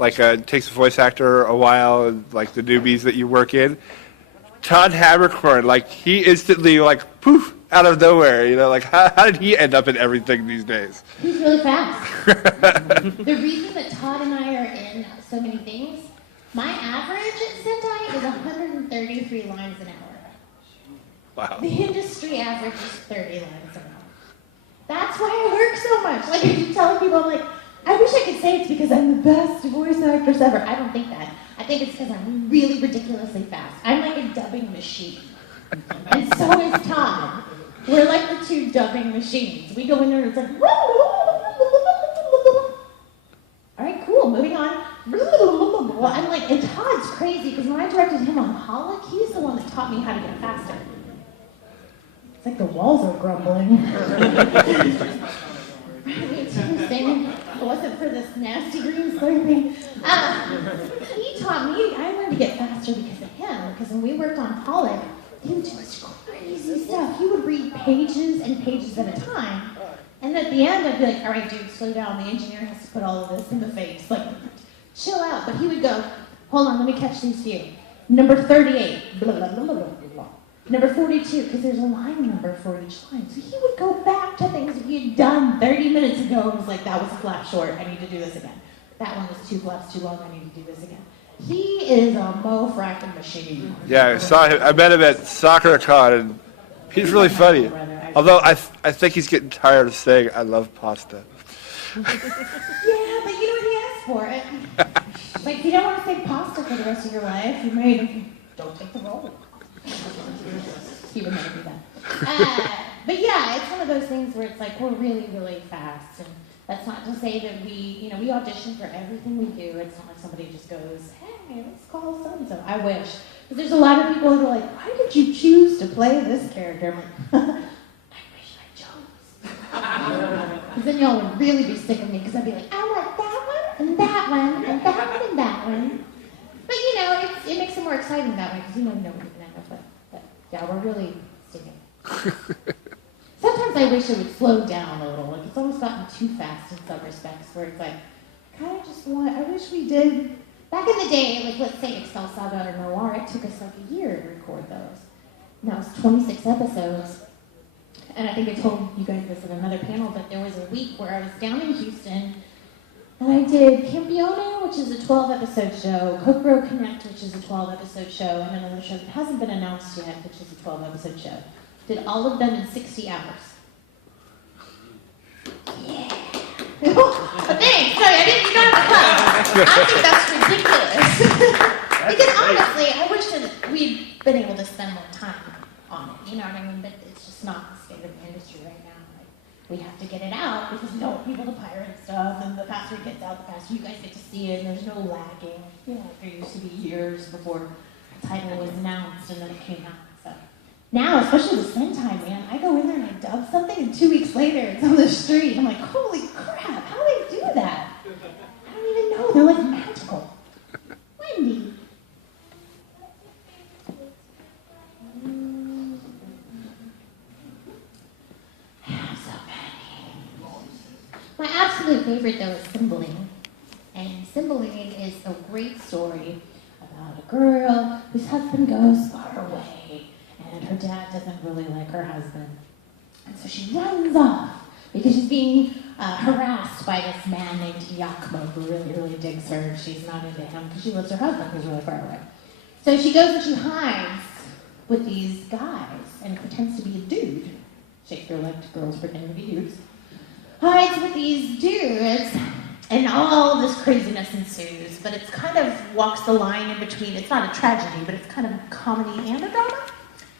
like it takes a voice actor a while, and, like the newbies that you work in. Todd Haberkorn, like he instantly like poof out of nowhere. You know, like how did he end up in everything these days? He's really fast. The reason that Todd and I are in so many things, my average Sentai is 133 lines an hour. Wow. The industry average is 30 lines an hour. That's why I work so much. Like I keep telling people, I'm like, I wish I could say it's because I'm the best voice actress ever. I don't think that. I think it's because I'm really ridiculously fast. I'm like a dubbing machine. And so is Todd. We're like the two dubbing machines. We go in there and it's like, all right, cool, moving on. Well, I'm like, and Todd's crazy because when I directed him on Holic, he's the one that taught me how to get faster. It's like the walls are grumbling. It wasn't for this nasty green slurping. He taught me, I learned to get faster because of him, because when we worked on Holic, he would do this crazy stuff. He would read pages and pages at a time, and at the end I'd be like, all right, dude, slow down. The engineer has to put all of this in the face. Like, chill out. But he would go, hold on, let me catch these few. Number 38, blah, blah, blah, blah, blah, blah. Number 42, because there's a line number for each line. So he would go back to things he had done 30 minutes ago and was like, that was a flap short, I need to do this again. That one was 2 flaps too long, I need to do this again. He is a fracking machine. Yeah, I saw him. I met him at SoccerCon, and he's really funny. Although I think he's getting tired of saying, I love pasta. Yeah, but you know what he asked for? Like, if you don't want to say pasta for the rest of your life, don't take the role. He would never do that. But yeah, it's one of those things where it's like, we're really, really fast. And that's not to say that we audition for everything we do. It's not like somebody just goes, hey, let's call so-and-so. I wish. Because there's a lot of people who are like, why did you choose to play this character? I'm like, I wish I chose. Because then y'all would really be sick of me, because I'd be like, I want that one, and that one, and that one, and that one. But you know, it makes it more exciting that way, because you never know what you're going to end up with. But yeah, we're really sticking. Sometimes I wish it would slow down a little. Like, it's almost gotten too fast in some respects, where it's like, I wish we did, back in the day, like let's say Excel Saga or Noir, it took us like a year to record those. And that was 26 episodes. And I think I told you guys this in another panel, but there was a week where I was down in Houston, and I did Campione, which is a 12-episode show, Kokoro Connect, which is a 12-episode show, and another show that hasn't been announced yet, which is a 12-episode show. Did all of them in 60 hours. Yeah. Thanks. Sorry, I didn't start the clap. I think that's ridiculous. Because honestly, I wish that we'd been able to spend more time on it. You know what I mean? But it's just not the state of the industry right now. Like, we have to get it out because we don't want people to pirate stuff, and the faster it gets out, the faster you guys get to see it, and there's no lagging. You know, there used to be years before a title was announced and then it came out. So now, especially with Sentai, man, I go in there and I dub something, and 2 weeks later it's on the street. I'm like, holy crap, how do they do that? I don't even know. They're like magical. Wendy. So many. My absolute favorite, though, is Cymbeline. And Cymbeline is a great story about a girl whose husband goes far away, and her dad doesn't really like her husband. And so she runs off because she's being harassed by this man named Yakmo, who really, really digs her, and she's not into him because she loves her husband who's really far away. So she goes and she hides with these guys and pretends to be a dude. Shakespeare liked girls pretending to be dudes. Hides with these dudes, and all this craziness ensues, but it's kind of walks the line in between. It's not a tragedy, but it's kind of a comedy and a drama.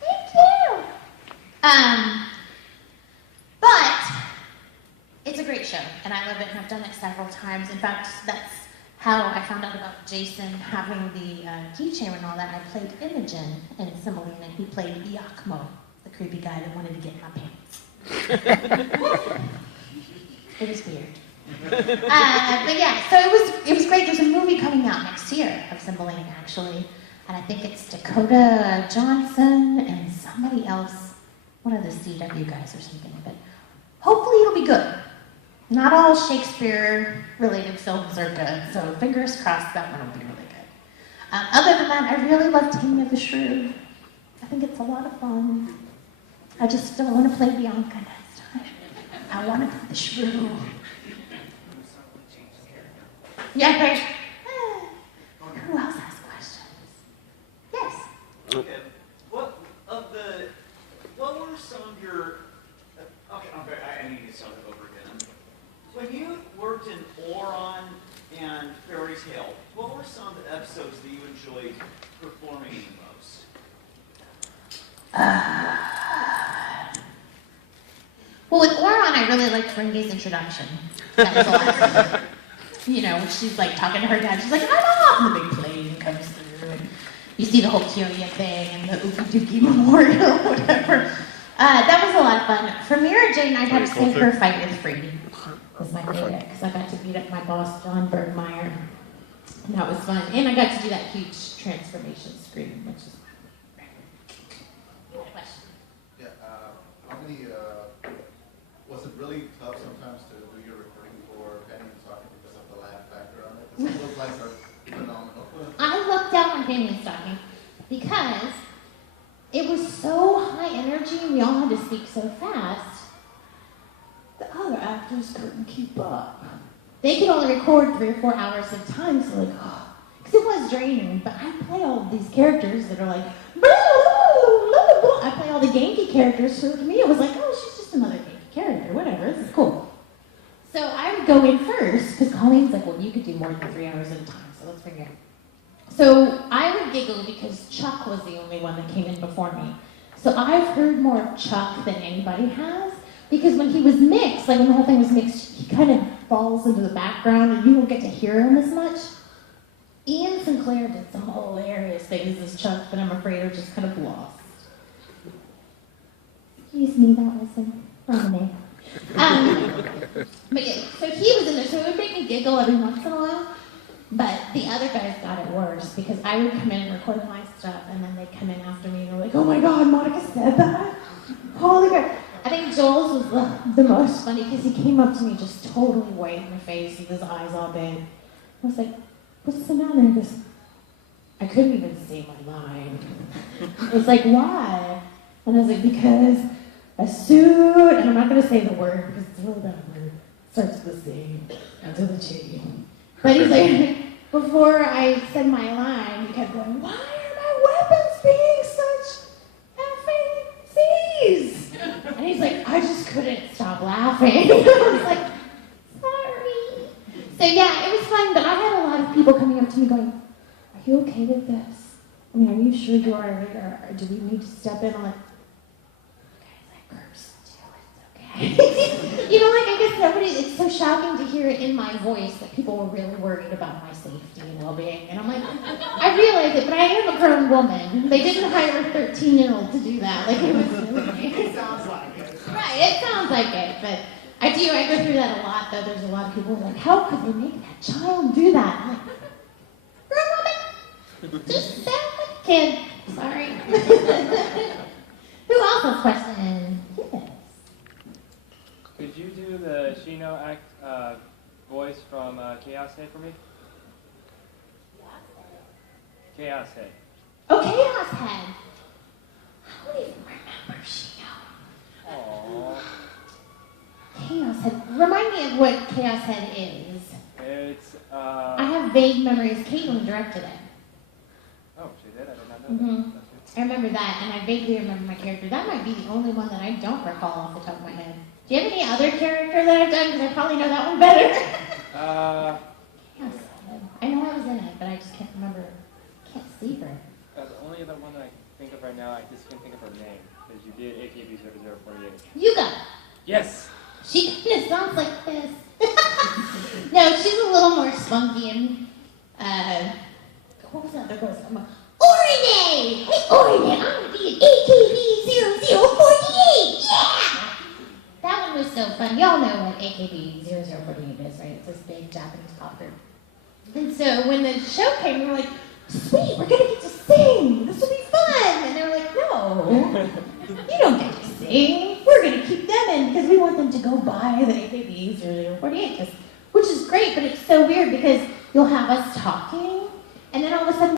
Thank you. But it's a great show, and I love it, and I've done it several times. In fact, that's how I found out about Jason having the keychain and all that. I played Imogen in Cymbeline, and he played Yakmo, the creepy guy that wanted to get in my pants. It was weird. But yeah, so it was great. There's a movie coming out next year of Cymbeline, actually, and I think it's Dakota Johnson and somebody else, one of the CW guys or something. But hopefully it'll be good. Not all Shakespeare-related films are good, so fingers crossed that one will be really good. Other than that, I really love Taming of the Shrew. I think it's a lot of fun. I just don't want to play Bianca next time. I want to play the shrew. Yeah, right. Who else has questions? Yes. Okay. What were some of your? Okay, I need to start over again. When you worked in Oron and Fairy Tale, what were some of the episodes that you enjoyed performing the most? Well, with Oron, I really liked Renge's introduction. That was a lot of fun. You know, she's like talking to her dad. She's like, I'm off, and the big plane comes through, and you see the whole Kyoya thing and the Ookie Dookie Memorial, whatever. That was a lot of fun. For Mira Jane, I'd have to say her fight with Frady was my favorite, because I got to beat up my boss, John Bergmeyer, and that was fun. And I got to do that huge transformation scream, which is Yeah, how many, was it really tough sometimes to do your recording for Penny and Stocking because of the laugh factor on it? Because those lights are phenomenal. I looked down on Penny and Stocking because it was so high energy and we all had to speak so fast. The other actors couldn't keep up. They could only record 3 or 4 hours at a time, so like, because it was draining. But I play all of these characters that are like, blah, blah, blah, blah. I play all the Genki characters, so to me it was like, oh, she's just another Genki character, whatever, this is cool. So I would go in first, because Colleen's like, well, you could do more than 3 hours at a time, so let's figure it out. So I would giggle because Chuck was the only one that came in before me. So I've heard more of Chuck than anybody has, because when he was mixed, like when the whole thing was mixed, he kind of falls into the background and you don't get to hear him as much. Ian Sinclair did some hilarious things as Chuck that I'm afraid are just kind of lost. Excuse me, that wasn't wrong name. But yeah, so he was in there, so it would make me giggle every once in a while. But the other guys got it worse, because I would come in and record my stuff, and then they'd come in after me and they're like, oh my God, Monica said that? Holy crap. I think Joel's was the most funny, because he came up to me just totally white in the face with his eyes all big. I was like, what's the matter? He goes, I couldn't even say my line. I was like, why? And I was like, because a suit, and I'm not going to say the word because it's a real bad word, starts with the C, ends with a G. But he's like, before I said my line, he kept going, why are my weapons being such effing C's? And he's like, I just couldn't stop laughing. I was like, sorry. So yeah, it was fun, but I had a lot of people coming up to me going, are you okay with this? I mean, are you sure you're all right, or do we need to step in? I'm like, curse too, it's okay. You know, like I guess it's so shocking to hear it in my voice that people were really worried about my safety and well-being. And I'm like, I realize it, but I am a grown woman. They didn't hire a 13-year-old to do that. Like, it was silly. It sounds like it. Right, it sounds like it, but I go through that a lot, though. There's a lot of people who are like, how could they make that child do that? I'm like, grown woman, just sound like a kid. Sorry. Who else has questions? Yes. Could you do the Shino voice from Chaos Head for me? Chaos Head. Oh, Chaos Head. I don't even remember Shino. Aww. Chaos Head. Remind me of what Chaos Head is. It's, I have vague memories. Caitlin directed it. Oh, she did? I did not know that. I remember that, and I vaguely remember my character. That might be the only one that I don't recall off the top of my head. Do you have any other character that I've done? Because I probably know that one better. Chaos Head. I know I was in it, but I just can't remember. Can't see her. The only other one that I can think of right now, I just can't think of her name. Because you did AKB 0048. Yuga. Yes! She kind of sounds like this. No, she's a little more spunky and, what was that other girl's name? Orine! Hey, Orine, I'm gonna be an AKB 0048! Yeah! That one was so fun. Y'all know what AKB 0048 is, right? It's this big Japanese pop group. And so when the show came, we were like, sweet, we're gonna get to sing! This will be fun! And they were like, no, you don't get to sing. We're gonna keep them in because because we want them to go buy the AKBs or the 48, which is great, but it's so weird because you'll have us talking, and then all of a sudden